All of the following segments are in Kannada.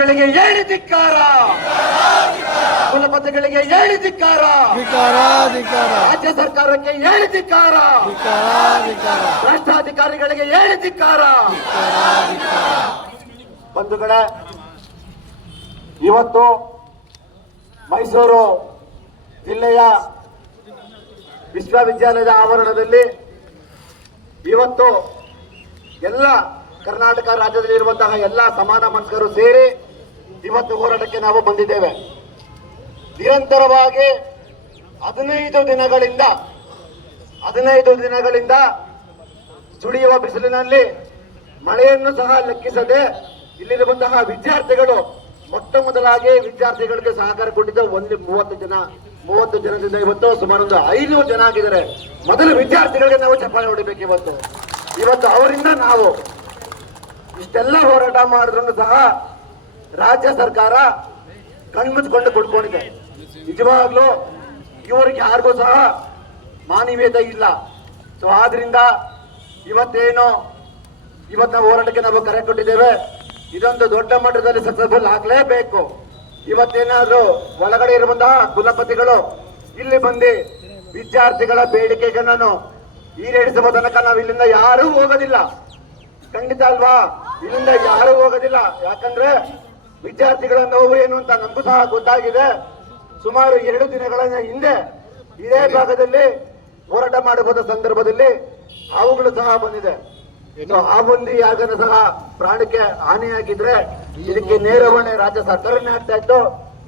ಗಳಿಗೆ ಹೇಳಿ ಧಿಕ್ಕಾರ, ಕುಲಪತಿಗಳಿಗೆ ಹೇಳಿ ಧಿಕ್ಕಾರ, ರಾಜ್ಯ ಸರ್ಕಾರಕ್ಕೆ ಹೇಳಿ ಧಿಕ್ಕಾರ, ಭ್ರಷ್ಟಾಧಿಕಾರಿಗಳಿಗೆ ಹೇಳಿ ಧಿಕ್ಕಾರ. ಬಂಧುಗಳೇ, ಇವತ್ತು ಮೈಸೂರು ಜಿಲ್ಲೆಯ ವಿಶ್ವವಿದ್ಯಾಲಯದ ಆವರಣದಲ್ಲಿ ಇವತ್ತು ಎಲ್ಲ ಕರ್ನಾಟಕ ರಾಜ್ಯದಲ್ಲಿ ಇರುವಂತಹ ಎಲ್ಲ ಸಮಾನ ಮನಸ್ಕರು ಸೇರಿ ಇವತ್ತು ಹೋರಾಟಕ್ಕೆ ನಾವು ಬಂದಿದ್ದೇವೆ. ನಿರಂತರವಾಗಿ 15 ದಿನಗಳಿಂದ ಸುಳಿಯುವ ಬಿಸಿಲಿನಲ್ಲಿ ಮಳೆಯನ್ನು ಸಹ ಲೆಕ್ಕಿಸದೆ ಇಲ್ಲಿರುವಂತಹ ವಿದ್ಯಾರ್ಥಿಗಳು ಮೊಟ್ಟ ಮೊದಲಾಗಿ ವಿದ್ಯಾರ್ಥಿಗಳಿಗೆ ಸಹಕಾರ ಕೊಟ್ಟಿದ್ದು ಒಂದು 30 ಜನದಿಂದ ಇವತ್ತು ಸುಮಾರು ಒಂದು 500 ಜನ ಆಗಿದ್ದಾರೆ. ಮೊದಲು ವಿದ್ಯಾರ್ಥಿಗಳಿಗೆ ನಾವು ಚಪ್ಪಾಳೆ ಹೊಡಿಬೇಕು. ಇವತ್ತು ಅವರಿಂದ ನಾವು ಇಷ್ಟೆಲ್ಲ ಹೋರಾಟ ಮಾಡಿದ್ರು ಸಹ ರಾಜ್ಯ ಸರ್ಕಾರ ಕಣ್ಮುಚ್ಚಿಕೊಂಡು ಕೊಡ್ಕೊಂಡಿದೆ. ನಿಜವಾಗ್ಲೂ ಇವರಿಗೆ ಯಾರಿಗೂ ಸಹ ಮಾನವೀಯತೆ ಇಲ್ಲ. ಸೊ ಆದ್ರಿಂದ ಇವತ್ತು ನಾವು ಹೋರಾಟಕ್ಕೆ ನಾವು ಕರೆ ಕೊಟ್ಟಿದ್ದೇವೆ. ಇದೊಂದು ದೊಡ್ಡ ಮಟ್ಟದಲ್ಲಿ ಸಕ್ಸಸ್ಫುಲ್ ಆಗ್ಲೇಬೇಕು. ಇವತ್ತೇನಾದ್ರೂ ಒಳಗಡೆ ಇರುವಂತಹ ಕುಲಪತಿಗಳು ಇಲ್ಲಿ ಬಂದು ವಿದ್ಯಾರ್ಥಿಗಳ ಬೇಡಿಕೆಗಳನ್ನು ಈಡೇರಿಸುವ ತನಕ ನಾವು ಇಲ್ಲಿಂದ ಯಾರೂ ಹೋಗೋದಿಲ್ಲ. ಖಂಡಿತ ಅಲ್ವಾ? ಇಲ್ಲಿಂದ ಯಾರೂ ಹೋಗೋದಿಲ್ಲ. ಯಾಕಂದ್ರೆ ವಿದ್ಯಾರ್ಥಿಗಳ ನೋವು ಏನು ಅಂತ ನಮಗೂ ಸಹ ಗೊತ್ತಾಗಿದೆ. ಸುಮಾರು 2 ದಿನಗಳ ಹಿಂದೆ ಇದೇ ಭಾಗದಲ್ಲಿ ಹೋರಾಟ ಮಾಡಬಹುದ ಸಂದರ್ಭದಲ್ಲಿ ಹಾವುಗಳು ಸಹ ಬಂದಿದೆ. ಆ ಒಂದು ಯಾಗನ ಸಹ ಪ್ರಾಣಕ್ಕೆ ಹಾನಿಯಾಗಿದ್ರೆ ಇದಕ್ಕೆ ನೇರ ಹೊಣೆ ರಾಜ್ಯ ಸರ್ಕಾರನೇ ಆಗ್ತಾ ಇತ್ತು,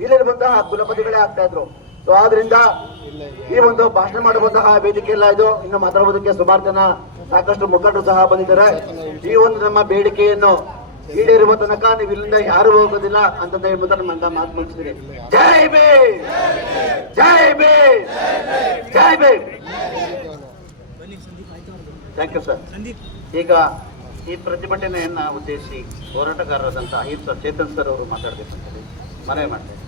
ಇಲ್ಲಿರುವಂತಹ ಕುಲಪತಿಗಳೇ ಆಗ್ತಾ ಇದ್ರು. ಸೊ ಆದ್ರಿಂದ ಈ ಒಂದು ಭಾಷಣ ಮಾಡುವಂತಹ ವೇದಿಕೆ ಎಲ್ಲ ಇದು. ಇನ್ನು ಮಾತಾಡುವುದಕ್ಕೆ ಸುಮಾರು ಜನ ಸಾಕಷ್ಟು ಮುಖಂಡರು ಸಹ ಬಂದಿದ್ದಾರೆ. ಈ ಒಂದು ನಮ್ಮ ಬೇಡಿಕೆಯನ್ನು ಈಡೇರುವ ತನಕ ನೀವು ಇಲ್ಲಿಂದ ಯಾರು ಹೋಗೋದಿಲ್ಲ ಅಂತ ನನ್ನ ಮಾತು ಮುಗಿಸ್ತೀನಿ. ಜೈ ಭೀಮ್, ಜೈ ಭೀಮ್, ಜೈ ಭೀಮ್. Thank you sir. ಈಗ ಈ ಪ್ರತಿಭಟನೆಯನ್ನ ಉದ್ದೇಶಿಸಿ ಹೋರಾಟಗಾರರಾದಂತಹ ಅಹಿಂಸ ಚೇತನ್ ಸರ್ ಅವರು ಮಾತಾಡಬೇಕಂತೇಳಿ ಮನವಿ ಮಾಡ್ತೇವೆ.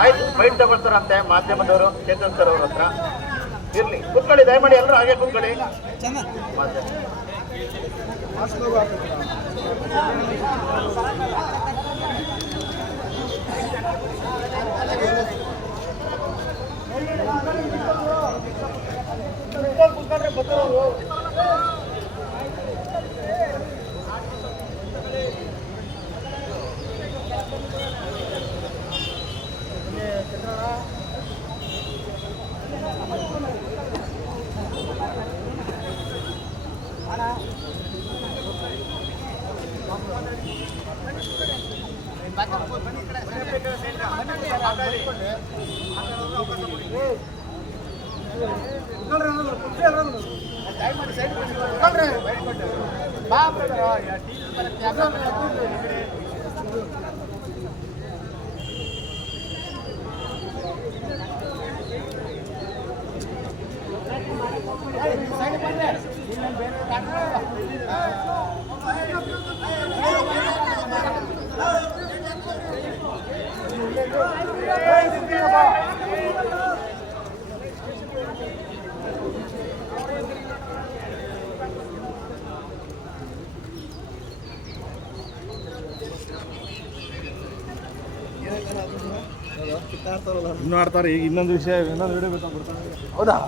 ಆಯ್ತು, ಫೈಟ್ ತಗೊಳ್ತಾರಂತೆ ಮಾಧ್ಯಮದವರು ಚೇತನ್ ಸರ್ ಅವ್ರ ಹತ್ರ. ಇರ್ಲಿ, ಕೂತ್ಕೊಳ್ಳಿ, ದಯಮಾಡಿ ಎಲ್ಲರೂ ಹಾಗೆ ಕೂತ್ಕೊಳ್ಳಿ. ಇನ್ನು ಆಡ್ತಾರೆ. ಈಗ ಇನ್ನೊಂದು ವಿಷಯ, ಇನ್ನೊಂದು ವಿಡಿಯೋ ಬೇಕಾಗ್ಬಿಡ್ತಾರೆ. ಹೌದಾ?